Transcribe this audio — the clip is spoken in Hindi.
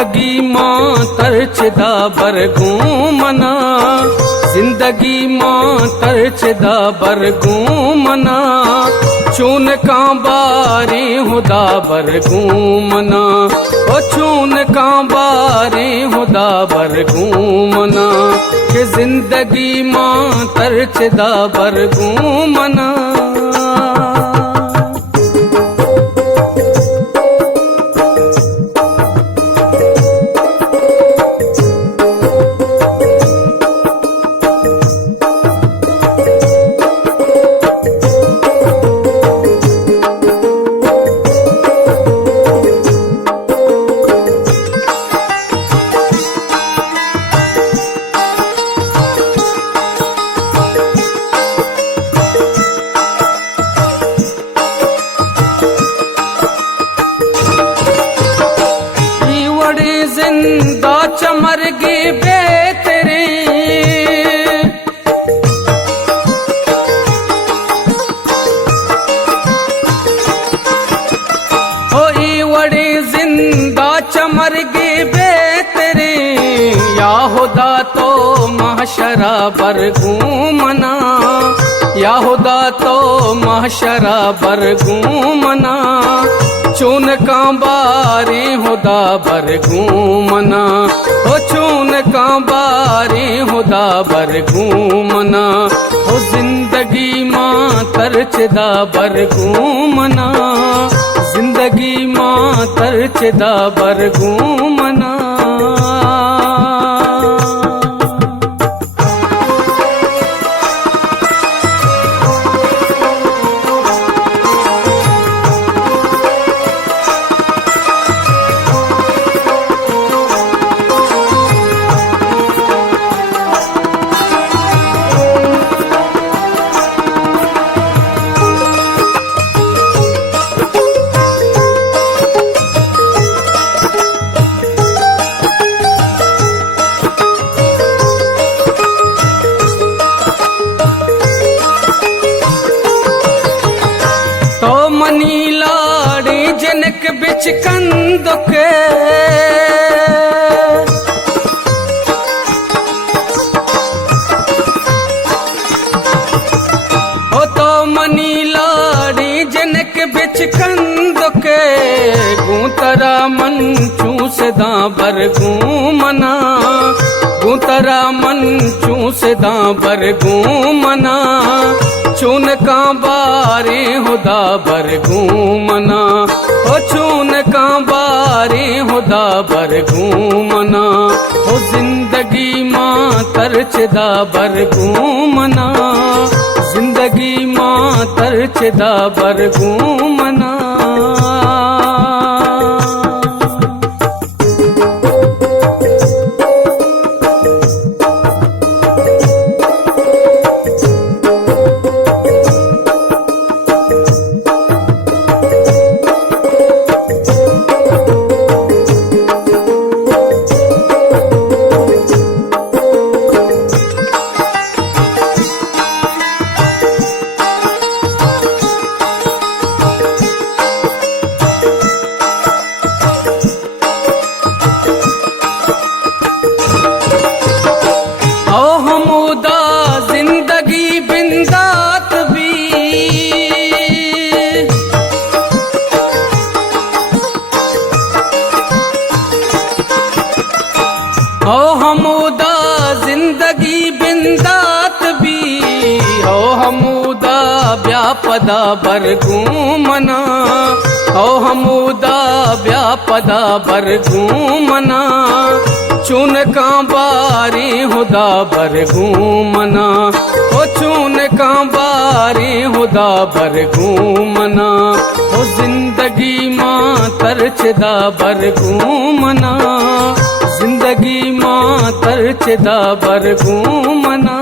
जिंदगी मां तरचदा बरगूमना, जिंदगी मां तरचदा बरगूमना, चून का बारी हुदा बरगूमना, ओ चून का बारी हुदा बरगूमना, कि जिंदगी मां तरचदा बरगूमना। जिंदा चमरगी बेतरी, होई वड़ी जिंदा चमरगी बेतरी, या खुदा तो महशरा बरगूमना, या खुदा तो महशरा बरगूमना, चून का बारी हुदा बरगूमना, ओ चून का बारी हुदा बरगूमना, ओ जिंदगी मां तरचदा बरगूमना, जिंदगी मां तरचदा बरगूमना। मनी लाड़ी जनक बिच कंदुके, ओ तो मनी लाड़ी जनक बिच कंदुके, गूंतरा मन चूसदा बरगूमना, गूंतरा मन चूसदा बरगूमना, चून का बारी हुदा बरगूमना, ओ चून का बारी हुदा बरगूमना, ओ जिंदगी मां तरचदा बरगूमना, जिंदगी मां तरचदा बरगूमना। हो हमूदा जिंदगी बिंदात भी, हो हमूदा व्यापदा बरगूमना, हो हमूदा व्यापदा बरगूमना, चून का बारी हुदा बरगूमना, ओ चून का बारी हुदा बरगूमना, ओ जिंदगी मां तरचदा बरगूमना, जिंदगी मां तरचदा बरगूमना।